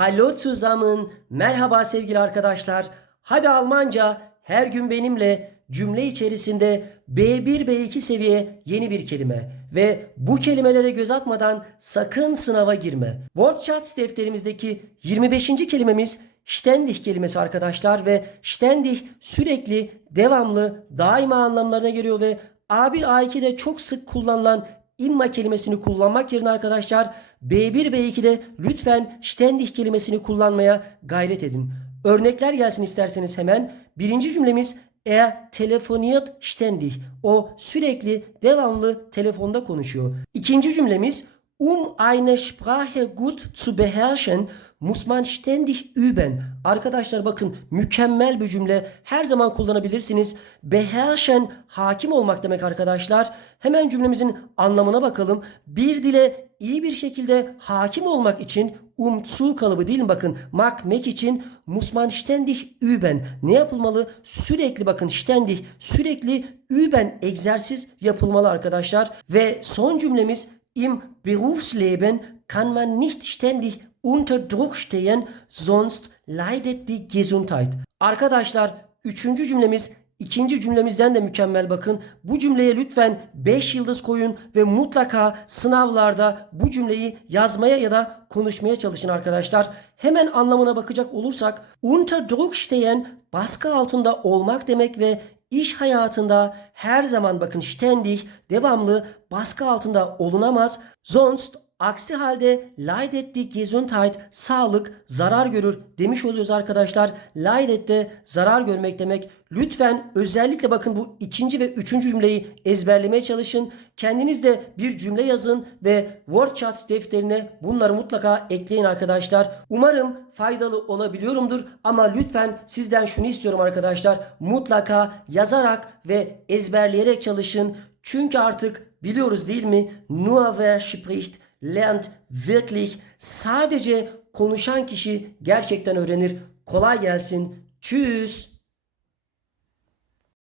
Hallo zusammen. Merhaba sevgili arkadaşlar. Hadi Almanca her gün benimle cümle içerisinde B1 B2 seviye yeni bir kelime ve bu kelimelere göz atmadan sakın sınava girme. Wortschatz defterimizdeki 25. kelimemiz ständig kelimesi arkadaşlar ve ständig sürekli, devamlı, daima anlamlarına geliyor ve A1 A2'de çok sık kullanılan imma kelimesini kullanmak yerine arkadaşlar B1 B2'de lütfen ständig kelimesini kullanmaya gayret edin. Örnekler gelsin isterseniz hemen. Birinci cümlemiz er telefoniert ständig. O sürekli devamlı telefonda konuşuyor. İkinci cümlemiz um eine Sprache gut zu beherrschen muss man ständig üben. Arkadaşlar bakın mükemmel bir cümle. Her zaman kullanabilirsiniz. Beherrschen hakim olmak demek arkadaşlar. Hemen cümlemizin anlamına bakalım. Bir dile iyi bir şekilde hakim olmak için um zu kalıbı değil mi bakın mak mek için muss man ständig üben. Ne yapılmalı? Sürekli bakın ständig sürekli üben egzersiz yapılmalı arkadaşlar. Ve son cümlemiz im Berufsleben kann man nicht ständig unter Druck stehen, sonst leidet die Gesundheit. Arkadaşlar üçüncü cümlemiz ikinci cümlemizden de mükemmel bakın. Bu cümleye lütfen 5 yıldız koyun ve mutlaka sınavlarda bu cümleyi yazmaya ya da konuşmaya çalışın arkadaşlar. Hemen anlamına bakacak olursak unter Druck stehen baskı altında olmak demek ve İş hayatında her zaman bakın ständig, devamlı baskı altında olunamaz. Sonst aksi halde leidet die Gesundheit, sağlık zarar görür demiş oluyoruz arkadaşlar. Leidet de zarar görmek demek. Lütfen özellikle bakın bu ikinci ve üçüncü cümleyi ezberlemeye çalışın. Kendiniz de bir cümle yazın ve Wordshots defterine bunları mutlaka ekleyin arkadaşlar. Umarım faydalı olabiliyorumdur ama lütfen sizden şunu istiyorum arkadaşlar. Mutlaka yazarak ve ezberleyerek çalışın. Çünkü artık biliyoruz değil mi? Nur wer spricht lernt wirklich. Sadece konuşan kişi gerçekten öğrenir. Kolay gelsin. Tschüss.